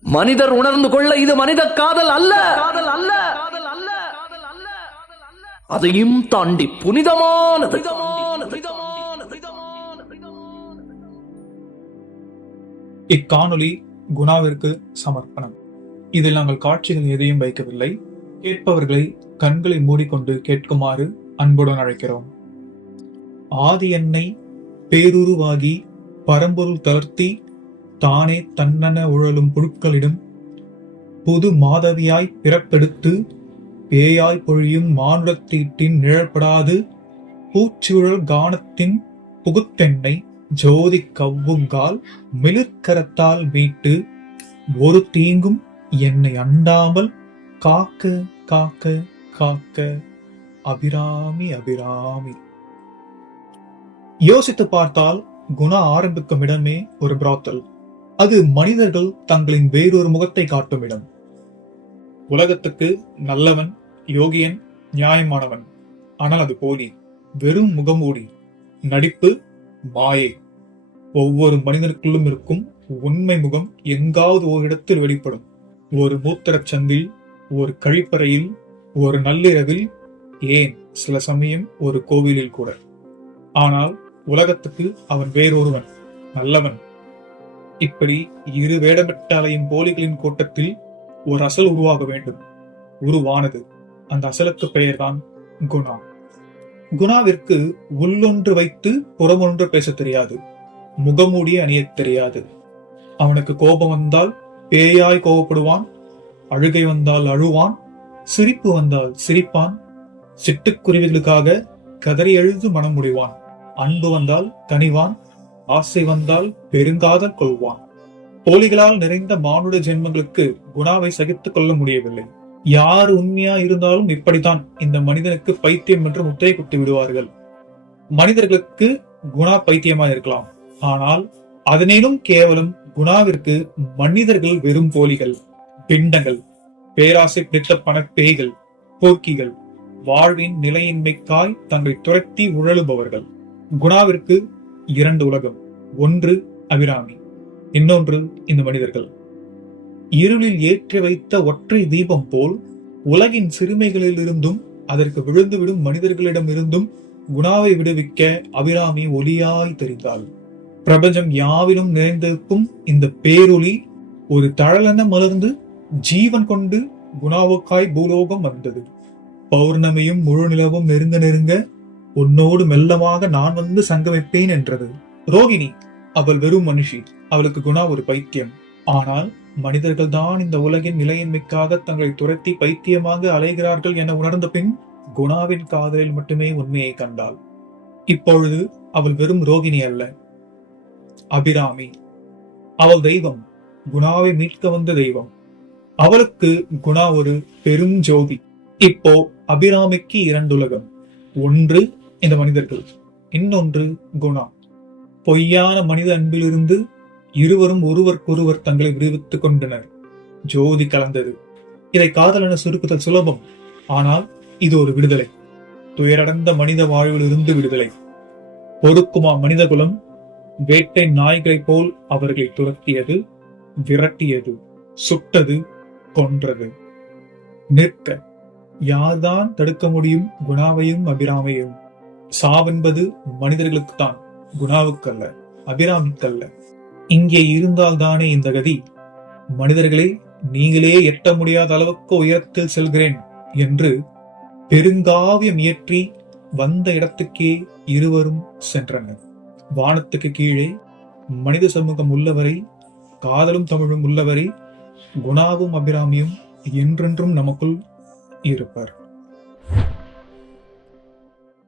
மனிதர் உணர்ந்து கொள்ள இது மனித காதல் அல்ல. காதல் அல்ல. அதையும் தாண்டி புனிதமானது. இக்காணொளி குணாவிற்கு சமர்ப்பணம். இதில் நாங்கள் காட்சிகள் எதையும் வைக்கவில்லை. கேட்பவர்களை கண்களை மூடிக்கொண்டு கேட்குமாறு அன்புடன் அழைக்கிறோம். ஆதி எண்ணெய் பேருருவாகி பரம்பொருள் தளர்த்தி தானே தன்னென உழலும் புழுக்களிடம் புது மாதவியாய் பிறப்பெடுத்து பேயாய் பொழியும் மானுடத்தீட்டின் நிழற்படாது பூச்சுழல் கானத்தின் புகுத்தெண்ணை ஜோதி கவ்வுங்கால் மிளிர்கரத்தால் மீட்டு ஒரு தீங்கும் என்னை அண்டாமல் காக்க காக்க காக்க. அபிராமி அபிராமி. யோசித்து பார்த்தால் குணா ஆரம்பிக்கும் இடமே ஒரு பிராத்தல். அது மனிதர்கள் தங்களின் வேறொரு முகத்தை காட்டும் இடம். உலகத்துக்கு நல்லவன் யோகியன் நியாயமானவன். ஆனால் அது போலி வெறும் முகமூடி நடிப்பு மாயை ஒவ்வொரு மனிதனுக்குள்ளும் இருக்கும் உண்மை முகம் எங்காவது ஒரு இடத்தில் வெளிப்படும். ஒரு மூத்திரச் சந்தில் ஒரு கழிப்பறையில் ஒரு நள்ளிரவில் ஏன் சில சமயம் ஒரு கோவிலில் கூட. ஆனால் உலகத்துக்கு அவன் வேறொருவன் நல்லவன். இப்படி இரு வேடமிட்டாலையும் போலிகளின் கூட்டத்தில் ஒரு அசல் உருவாக வேண்டும். உருவானது அந்த அசலுக்கு பெயர்தான் குணா. குணாவிற்கு உள்ளொன்று வைத்து புறமொன்று பேசத் தெரியாது. முகமூடிய அணியத் தெரியாது. அவனுக்கு கோபம் வந்தால் பேயாய் கோபப்படுவான் அழுகை வந்தால் அழுவான் சிரிப்பு வந்தால் சிரிப்பான் சிட்டுக்குருவிகளுக்காக கதறி எழுது மனம் முடிவான். அன்பு வந்தால் கனிவான் ஆசை வந்தால் பெருங்காதல் கொள்வான். போலிகளால் நிறைந்த மானுட ஜென்மங்களுக்கு குணாவை சகித்துக் கொள்ள முடியவில்லை. யார் உண்மையா இருந்தாலும் இப்படித்தான் இந்த மனிதனுக்கு பைத்தியம் என்று முத்தையை குத்தி விடுவார்கள். மனிதர்களுக்கு குணா பைத்தியமா இருக்கலாம். ஆனால் அதனேனும் கேவலம் குணாவிற்கு மனிதர்கள் வெறும் போலிகள் பிண்டங்கள் பேராசை பிடித்த பணப்பேய்கள் போக்கிகள் வாழ்வின் நிலையின்மைக்காய் தங்களை துரத்தி உழலுபவர்கள். குணாவிற்கு இரண்டு உலகம் ஒன்று அபிராமி இன்னொன்று இந்த மனிதர்கள். இருளில் ஏற்றி வைத்த ஒற்றை தீபம் போல் உலகின் சிறுமைகளிலிருந்தும் அதற்கு விழுந்துவிடும் மனிதர்களிடமிருந்தும் குணாவை விடுவிக்க அபிராமி ஒளியாய் தெரிந்தாள். பிரபஞ்சம் யாவிலும் நிறைந்திருக்கும் இந்த பேரொளி ஒரு தழலென மலர்ந்து ஜீவன் கொண்டு குணாவுக்காய் பூலோகம் வந்தது. பௌர்ணமியும் முழு நிலவும் நெருங்க நெருங்க உன்னோடு மெல்லமாக நான் வந்து சங்கமிப்பேன் என்றது. ரோகிணி அவள் வெறும் மனுஷி. அவளுக்கு குணா ஒரு பைத்தியம். ஆனால் மனிதர்கள் தான் இந்த உலகின் நிலையின்மைக்காக தங்களை துரத்தி பைத்தியமாக அலைகிறார்கள் என உணர்ந்த பின் குணாவின் காதலில் மட்டுமே உண்மையை கண்டாள். இப்பொழுது அவள் வெறும் ரோகிணி அல்ல. அபிராமி அவள் தெய்வம். குணாவை மீட்க வந்த தெய்வம். அவளுக்கு குணா ஒரு பெரும் ஜோதி. இப்போ அபிராமிக்கு இரண்டுலகம். ஒன்று இந்த மனிதர்கள். இன்னொன்று குணா. பொய்யான மனித அன்பிலிருந்து இருவரும் ஒருவருக்கொருவர் தங்களை விடுவித்துக் கொண்டனர். ஜோதி கலந்தது. இதை காதல் என சுருக்குதல் சுலபம். ஆனால் இது ஒரு விடுதலை. துயரடைந்த மனித வாழ்விலிருந்து விடுதலை. பொறுக்குமா மனிதகுலம் வேட்டை நாய்களைப் போல் அவர்களை துரத்தியது விரட்டியது சுட்டது கொன்றது. நிற்க. யார்தான் தடுக்க முடியும் குணாவையும் அபிராமையும்? சாவென்பது மனிதர்களுக்குத்தான் குணாவுக்கல்ல அபிராமிக்கல்ல. இங்கே இருந்தால்தானே இந்த கதி? மனிதர்களே நீங்களே எட்ட முடியாத அளவுக்கு உயரத்தில் செல்கிறேன் என்று பெருங்காவியம் இயற்றி வந்த இடத்துக்கே இருவரும் சென்றனர். வானத்துக்கு கீழே மனித சமூகம் உள்ளவரை காதலும் தமிழும் உள்ளவரை குணாவும் அபிராமியும் என்றென்றும் நமக்குள் இருப்பார்.